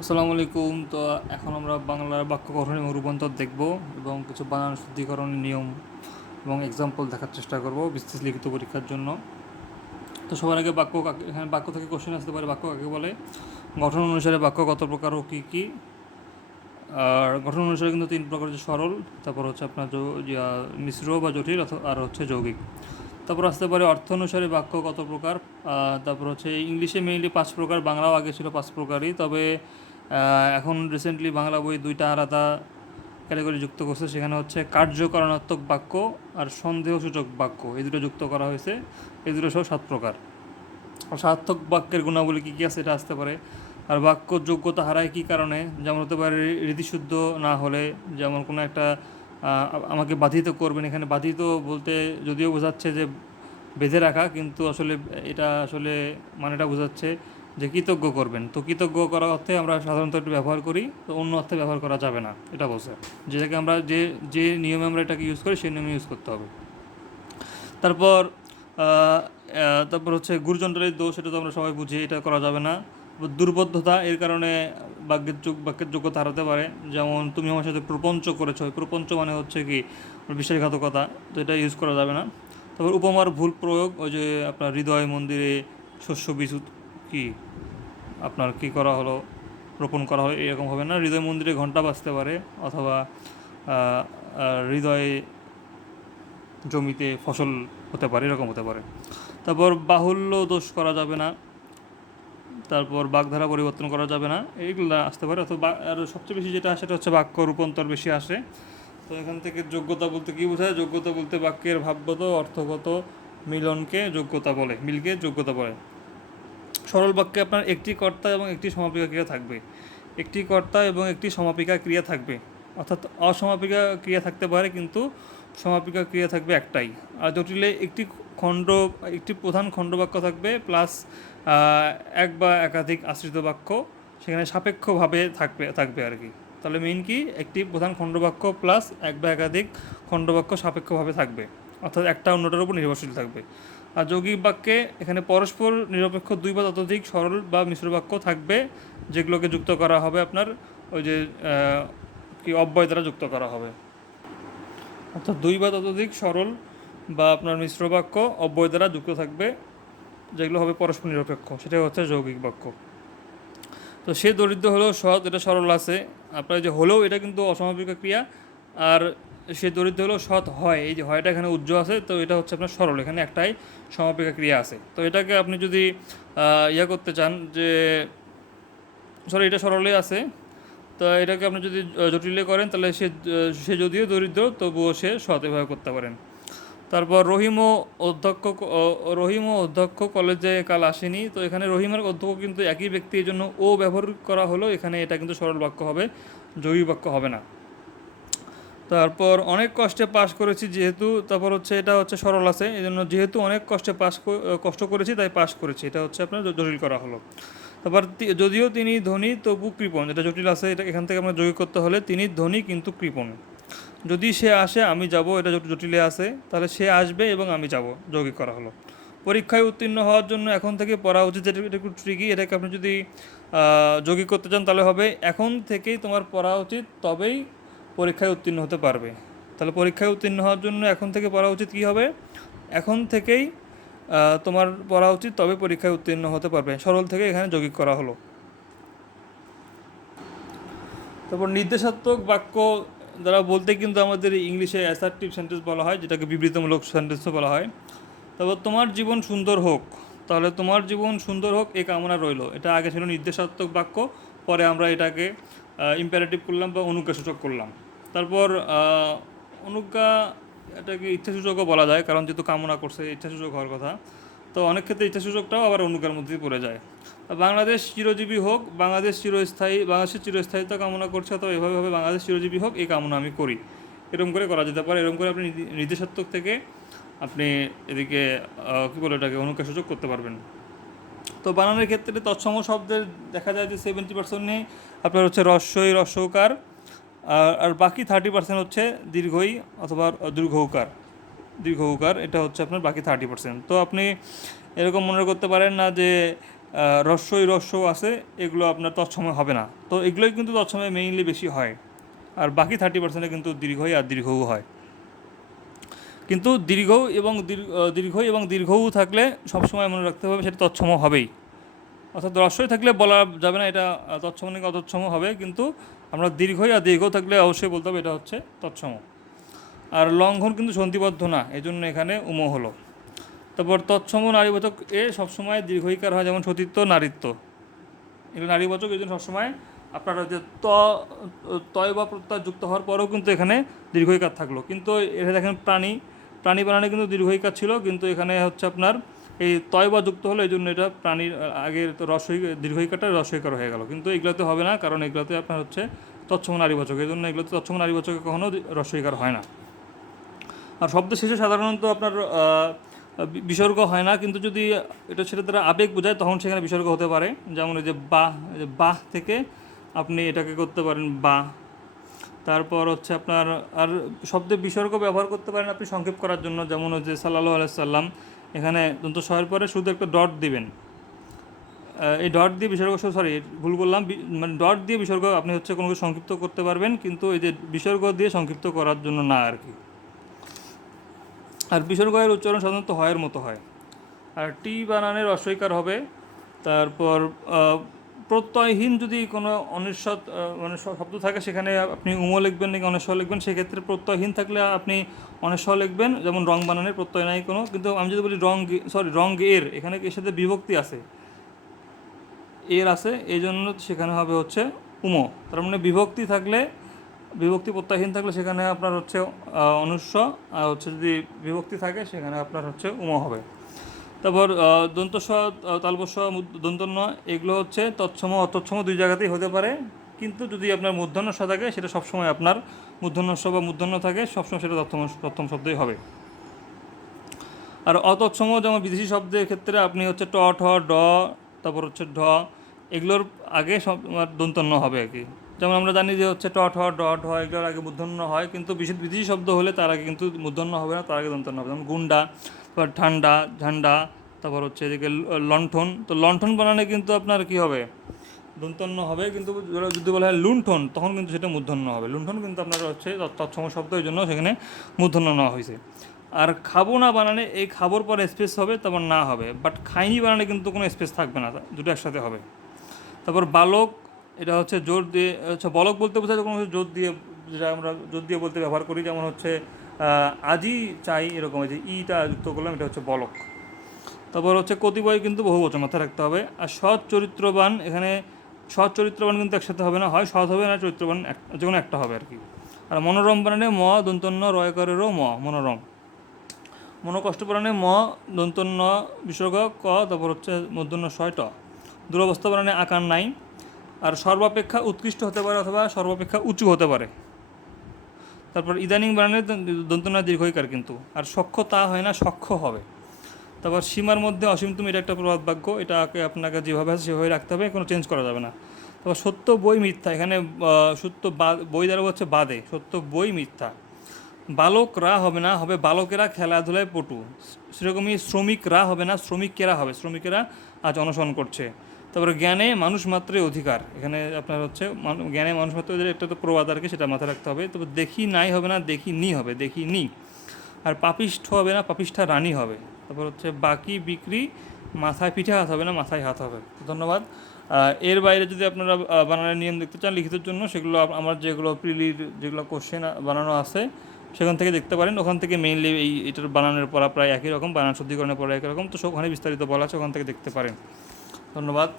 আসসালামু আলাইকুম তো এখন আমরা বাংলার বাক্য গঠন এবং রূপান্তর দেখব এবং কিছু বানান শুদ্ধিকরণের নিয়ম এবং এক্সাম্পল দেখার চেষ্টা করব বিশেষ লিখিত পরীক্ষার জন্য। তো সবার আগে বাক্য এখানে বাক্য থেকে কোশ্চেন আসতে পারে, বাক্য কাকে বলে? গঠন অনুসারে বাক্য কত প্রকার ও কী কী? আর গঠন অনুসারে কিন্তু তিন প্রকার হচ্ছে সরল, তারপর হচ্ছে আপনার মিশ্র বা জটিল আর হচ্ছে যৌগিক। তারপর আসতে পারে অর্থ অনুসারে বাক্য কত প্রকার? তারপর হচ্ছে ইংলিশে মেইনলি পাঁচ প্রকার, বাংলাও আগে ছিল পাঁচ প্রকারই, তবে এখন রিসেন্টলি বাংলা বই দুইটা আলাদা ক্যাটাগরি যুক্ত করছে। সেখানে হচ্ছে কার্যকরণাত্মক বাক্য আর সন্দেহসূচক বাক্য, এই দুটো যুক্ত করা হয়েছে। এই দুটো সহ সাত প্রকার। সার্থক বাক্যের গুণাবলী কী কী আছে এটা আসতে পারে। আর বাক্য যোগ্যতা হারায় কী কারণে? যেমন হতে পারে রীতিশুদ্ধ না হলে, যেমন কোনো একটা আমাকে বাধিত করবেন। এখানে বাধিত বলতে যদিও বোঝাচ্ছে যে বেঁধে রাখা, কিন্তু আসলে এটা আসলে মানেটা বোঝাচ্ছে যে কৃতজ্ঞ করবেন। তো কৃতজ্ঞ করা অর্থে আমরা সাধারণত একটু ব্যবহার করি, তো অন্য অর্থে ব্যবহার করা যাবে না, এটা বলছে। যেটাকে আমরা যে যে নিয়মে আমরা এটাকে ইউজ করি, সেই নিয়মে ইউজ করতে হবে। তারপর তারপর হচ্ছে গুরুজনটালের দোষ, এটা তো আমরা সবাই বুঝি, এটা করা যাবে না। দুর্বোধ্যতা, এর কারণে বাক্যের যোগ, বাক্যের যোগ্যতা হারাতে পারে। যেমন, তুমি আমার সাথে প্রপঞ্চ করেছ প্রপঞ্চ মানে হচ্ছে কি বিশ্বাসঘাতকতা তো এটা ইউজ করা যাবে না। তারপর, উপমার ভুল প্রয়োগ ওই যে আপনার হৃদয় মন্দিরে শস্য বীজ কি? আপনার কি করা হলো? রোপণ করা হয় এরকম হবে না? হৃদয় মন্দিরে ঘণ্টা বাজতে পারে অথবা হৃদয়ে জমিতে ফসল হতে পারে, এরকম হতে পারে। তারপর বাহুল্য দোষ করা যাবে না। তারপর বাগধারা পরিবর্তন করা যাবে না। এইগুলো আসতে পারে। অথবা আর সবচেয়ে বেশি যেটা আসে, সেটা হচ্ছে বাক্য রূপান্তর বেশি আসে। তো এখান থেকে যোগ্যতা বলতে কী বোঝায়? যোগ্যতা বলতে বাক্যের ভাবগত, অর্থগত মিলনকে যোগ্যতা বলে। মিলকে যোগ্যতা বলে। সরল বাক্যে আপনার একটি কর্তা এবং একটি সমাপিকা ক্রিয়া থাকবে। একটি কর্তা এবং একটি সমাপিকা ক্রিয়া থাকবে। অর্থাৎ অসমাপিকা ক্রিয়া থাকতে পারে, কিন্তু সমাপিকা ক্রিয়া থাকবে একটাই। আর জটিলে একটি খণ্ড, একটি প্রধান খণ্ডবাক্য থাকবে, প্লাস এক বা একাধিক আশ্রিত বাক্য সেখানে সাপেক্ষভাবে থাকবে থাকবে আর কি। তাহলে মেইন কি? একটি প্রধান খণ্ডবাক্য প্লাস এক বা একাধিক খণ্ডবাক্য সাপেক্ষভাবে থাকবে। অর্থাৎ একটা অন্যটার উপর নির্ভরশীল থাকবে। আর যৌগিক বাক্যে এখানে পরস্পর নিরপেক্ষ দুই বা ততোধিক সরল বা মিশ্র বাক্য থাকবে, যেগুলোকে যুক্ত করা হবে আপনার ওই যে কি অব্যয় দ্বারা যুক্ত করা হবে। অর্থাৎ দুই বা ততোধিক সরল বা আপনার মিশ্র বাক্য অব্যয় দ্বারা যুক্ত থাকবে, যেগুলো হবে পরস্পর নিরপেক্ষ। সেটাই হচ্ছে যৌগিক বাক্য। তো সে দরিদ্র হলেও সৎ, এটা সরল আছে। আপনার যে হলেও এটা কিন্তু অসমাপিকা ক্রিয়া আর সে দরিদ্র হলেও সৎ হয়। এই যে হয়টা এখানে উজ্জ্ব আছে, তো এটা হচ্ছে আপনার সরল। এখানে একটাই সমাপিকা ক্রিয়া আছে। তো এটাকে আপনি যদি ইয়া করতে চান যে সরি এটা সরলে আছে। তো এটাকে আপনি যদি জটিলে করেন, তাহলে সে সে যদিও দরিদ্র, তবুও সে সৎ এভাবে করতে পারেন। তারপর রহিম ও অধ্যক্ষ রহিম ও অধ্যক্ষ কলেজে কাল আসেনি। তো এখানে রহিমের অধ্যক্ষ কিন্তু একই ব্যক্তি এই জন্য ও ব্যবহার করা হলো। এখানে এটা কিন্তু সরল বাক্য হবে, জয়ী বাক্য হবে না। তারপর অনেক কষ্টে পাশ করেছি যেহেতু, তারপর হচ্ছে এটা হচ্ছে সরল আছে এই জন্য যেহেতু অনেক কষ্টে পাশ কষ্ট করেছি, তাই পাশ করেছি, এটা হচ্ছে আপনার জটিল করা হলো। তারপর যদিও তিনি ধনী, তবু কৃপণ, যেটা জটিল আছে, এটা এখান থেকে আমরা যৌগিক করতে হলে তিনি ধনী কিন্তু কৃপণ। যদি সে আসে, আমি যাব, এটা জট- জটিলে আছে, তাহলে সে আসবে এবং আমি যাব, যৌগিক করা হলো। পরীক্ষায় উত্তীর্ণ হওয়ার জন্য এখন থেকে পড়া উচিত, যেটা একটু ট্রিকি এটাকে আপনি যদি যৌগিক করতে চান তাহলে হবে, এখন থেকেই তোমার পড়া উচিত, তবেই পরীক্ষায় উত্তীর্ণ হতে পারবে। তাহলে পরীক্ষায় উত্তীর্ণ হওয়ার জন্য এখন থেকে পড়া উচিত কী হবে? এখন থেকেই তোমার পড়া উচিত, তবে পরীক্ষায় উত্তীর্ণ হতে পারবে। সরল থেকে এখানে যৌগিক করা হলো। তারপর নির্দেশাত্মক বাক্য দ্বারা বলতে কিন্তু আমাদের ইংলিশে অ্যাসার্টিভ সেন্টেন্স বলা হয়, যেটাকে বিবৃতমূলক সেন্টেন্সও বলা হয়। তারপর তোমার জীবন সুন্দর হোক। তাহলে তোমার জীবন সুন্দর হোক, এ কামনা রইল। এটা আগে ছিল নির্দেশাত্মক বাক্য, পরে আমরা এটাকে ইম্পারেটিভ করলাম বা অনুজ্ঞাসূচক করলাম। তারপর অনুজ্ঞা এটাকে ইচ্ছাসূচকও বলা যায়, কারণ যেহেতু কামনা করছে, ইচ্ছাসূচক হওয়ার কথা। তো অনেক ক্ষেত্রে ইচ্ছাসূচকটাও আবার অনুজ্ঞার মধ্যেই পড়ে যায়। বাংলাদেশ চিরজীবী হোক, বাংলাদেশ চিরস্থায়ী, বাংলাদেশের চিরস্থায়িত্ব কামনা করছে, অথবা এভাবে বাংলাদেশ চিরজীবী হোক, এই কামনা আমি করি। এরকম করে করা যেতে পারে, এরকম করে আপনি নির্দে- নির্দেশাত্মক থেকে আপনি এদিকে কী বলে এটাকে, অনুজ্ঞাসূচক করতে পারবেন। তো বানানের ক্ষেত্রে তৎসম শব্দের দেখা যায় যে সেভেন্টি পার্সেন্টে আপনার হচ্ছে রস্যই রস্যকার আর বাকি থার্টি পার্সেন্ট হচ্ছে দীর্ঘই অথবা দীর্ঘৌকার দীর্ঘৌকার এটা হচ্ছে আপনার বাকি থার্টি পার্সেন্ট তো আপনি এরকম মনে করতে পারেন না যে রস্যই রস্য আছে, এগুলো আপনার তৎসময় হবে না। তো এগুলোই কিন্তু তৎসময় মেইনলি বেশি হয়। আর বাকি থার্টি পার্সেন্টে কিন্তু দীর্ঘই আর দীর্ঘও হয়। কিন্তু দীর্ঘ এবং দীর্ঘ এবং দীর্ঘও থাকলে সবসময় মনে রাখতে হবে সেটা তৎসম হবেই। অর্থাৎ রস্যই থাকলে বলা যাবে না এটা তৎসম নাকি অতৎসম হবে, কিন্তু আমরা দীর্ঘই আর দীর্ঘ থাকলে অবশ্যই বলতে হবে, এটা হচ্ছে তৎসম। আর লঙ্ঘন কিন্তু সন্ধিবদ্ধ না এই জন্য এখানে উম হলো। তারপর তৎসম নারীবাচক এ সবসময় দীর্ঘইকার হয়, যেমন সতীত্ব, নারীত্ব। এগুলো নারীবাচক এই জন্য সবসময় আপনারা যে তয় বা প্রত্যয় যুক্ত হওয়ার পরেও কিন্তু এখানে দীর্ঘইকার থাকল। কিন্তু এটা দেখেন প্রাণী প্রাণী বানানে কিন্তু দীর্ঘইকার ছিল, কিন্তু এখানে হচ্ছে আপনার এই তয় বা যুক্ত হলো, এই জন্য এটা প্রাণীর আগের রসই দীর্ঘইকারটা রসইকার হয়ে গেল। কিন্তু এগুলোতে হবে না, কারণ এগুলোতে আপনার হচ্ছে তৎসম নারীবাচক। এই জন্য এগুলোতে তৎসম নারীবাচকে কখনো রসইকার হয় না। আর শব্দ শেষে সাধারণত আপনার বিসর্গ হয় না, কিন্তু যদি এটা সেটা দ্বারা আবেগ বোঝায়, তখন সেখানে বিসর্গ হতে পারে। যেমন এই যে বাহ বাহ থেকে আপনি এটাকে করতে পারেন, বা। তারপর হচ্ছে আপনার, আর শব্দে বিসর্গ ব্যবহার করতে পারেন আপনি সংক্ষেপ করার জন্য, যেমন হচ্ছে সাল্লাহ আলাইসাল্লাম এখানে দন্ত শয়ের পরে শুধু একটা ডট দিবেন। এই ডট দিয়ে বিসর্গ, সরি, ভুল বললাম মানে ডট দিয়ে বিসর্গ আপনি হচ্ছে কোনো কিছু সংক্ষিপ্ত করতে পারবেন, কিন্তু এই যে বিসর্গ দিয়ে সংক্ষিপ্ত করার জন্য না আর কি। আর বিসর্গের উচ্চারণ সাধারণত হয়ের মতো হয়। আর টি বানানের অস্বীকার হবে, তারপর প্রত্যয়হীন যদি কোনো অনিশ্চত মানে শব্দ থাকে, সেখানে আপনি উম লিখবেন নাকি অনেশ্বর লিখবেন, সেক্ষেত্রে প্রত্যয়হীন থাকলে আপনি অনেশ্বর লিখবেন, যেমন রং বানানের প্রত্যয় নাই কোনো। কিন্তু আমি যদি বলি রং সরি রং এর, এখানে এর সাথে বিভক্তি আছে। এর আছে, এই জন্য সেখানে হবে হচ্ছে উম তার মানে বিভক্তি থাকলে, বিভক্তি প্রত্যয়হীন থাকলে সেখানে আপনার হচ্ছে অনুস্ব আর হচ্ছে যদি বিভক্তি থাকে, সেখানে আপনার হচ্ছে উম হবে। তারপর আহ, তালবস্ব দন্তন্য এগুলো হচ্ছে তৎসম অতৎসম দুই জায়গাতেই হতে পারে। কিন্তু যদি আপনার মূর্ধন্যস্ব থাকে সেটা সবসময় আপনার মূর্ধন্যস্ব বা মূর্ধন্য থাকে সবসময় সেটা প্রথম প্রথম শব্দই হবে। আর অতৎসম যেমন বিদেশি শব্দের ক্ষেত্রে আপনি হচ্ছে ট ঠ ড তারপর হচ্ছে ঢ এগুলোর আগে সব দন্তন্য হবে আর কি। যেমন আমরা জানি যে হচ্ছে ট ঠ ড ঢ এগুলোর আগে মূর্ধন্য হয় কিন্তু বিশেষ বিদেশি শব্দ হলে তার আগে কিন্তু মূর্ধন্য হবে না তার আগে দন্তন্য হবে। যেমন গুন্ডা তারপর ঠান্ডা, ঝান্ডা, তারপর হচ্ছে এদিকে লণ্ঠন। তো লণ্ঠন বানালে কিন্তু আপনার কি হবে? দন্তন্য হবে, কিন্তু যদি বলা হয় লুণ্ঠন, তখন কিন্তু সেটা মূর্ধন্য হবে। লুণ্ঠন কিন্তু আপনার হচ্ছে তৎ- তৎসম এই জন্য সেখানে মূর্ধন্য নেওয়া হয়েছে। আর খাব না বানালে এই খাবোর পর স্পেস হবে, তারপর না হবে। বাট খাইনি বানালে কিন্তু কোনো স্পেস থাকবে না, দুটো একসাথে হবে। তারপর বালক, এটা হচ্ছে জোর দিয়ে হচ্ছে বলক বলতে বোঝায় যখন জোর দিয়ে, যেটা আমরা জোর দিয়ে বলতে ব্যবহার করি, যেমন হচ্ছে আজই চাই এরকম যে ইটা যুক্ত করলাম, এটা হচ্ছে বলক। তারপর হচ্ছে কতিপয় কিন্তু বহু বচন মাথায় রাখতে হবে। আর সৎ চরিত্রবান, এখানে সৎ চরিত্রবান কিন্তু একসাথে হবে না, হয় সৎ হবে না চরিত্রবান যে কোনো একটা হবে আর কি। আর মনোরম বানানে ম, দন্তন্য রয়করেরও ম, মনোরম। মনোকষ্ট বানানে ম, দন্তন্য বিসর্গ, ক, তারপর হচ্ছে মূর্ধন্য ছয় ট। দুরবস্থা প্রাণে আকার নাই। আর সর্বাপেক্ষা উৎকৃষ্ট হতে পারে অথবা সর্বাপেক্ষা উঁচু হতে পারে। তারপর ইদানিং বানানে দন্তনা দীর্ঘইকার কিন্তু। আর সক্ষ তা হয় না সক্ষ হবে। তারপর সীমার মধ্যে অসীম তুমি এটা একটা প্রবাদ বাক্য এটাকে আপনাকে যেভাবে আছে সেভাবে রাখতে হবে, কোনো চেঞ্জ করা যাবে না। তারপর সত্য, বই, মিথ্যা, এখানে সত্য বই দ্বারা হচ্ছে বাদে, সত্য, বই, মিথ্যা। বালকরা হবে না, হবে বালকেরা খেলাধুলায় পটু। সেরকমই শ্রমিকরা হবে না, শ্রমিকেরা হবে, শ্রমিকেরা আজ অনশন করছে। তারপরে জ্ঞানে মানুষ মাত্রে অধিকার। এখানে আপনার হচ্ছে জ্ঞানে মানুষ মাত্র অধিকার, একটা তো প্রবাদ আর কি, সেটা মাথায় রাখতে হবে। তবে দেখি নাই হবে না, দেখি নি হবে, দেখি নি। আর পাপিষ্ঠ হবে না, পাপিষ্ঠা রানী হবে। তারপর হচ্ছে বাকি বিক্রি মাথায় পিঠে হাত হবে না, মাথায় হাত হবে। ধন্যবাদ। এর বাইরে যদি আপনারা বানানোর নিয়ম দেখতে চান লিখিতের জন্য, সেগুলো আমার যেগুলো প্রিলির যেগুলো কোশ্চেন বানানো আছে, সেখান থেকে দেখতে পারেন। ওখান থেকে মেইনলি এই, এটার বানানোর পড়া প্রায় একই রকম, বানান শুদ্ধিকরণের পড়া একই রকম। তো ওখানে বিস্তারিত বলা আছে, ওখান থেকে দেখতে পারেন। ধন্যবাদ।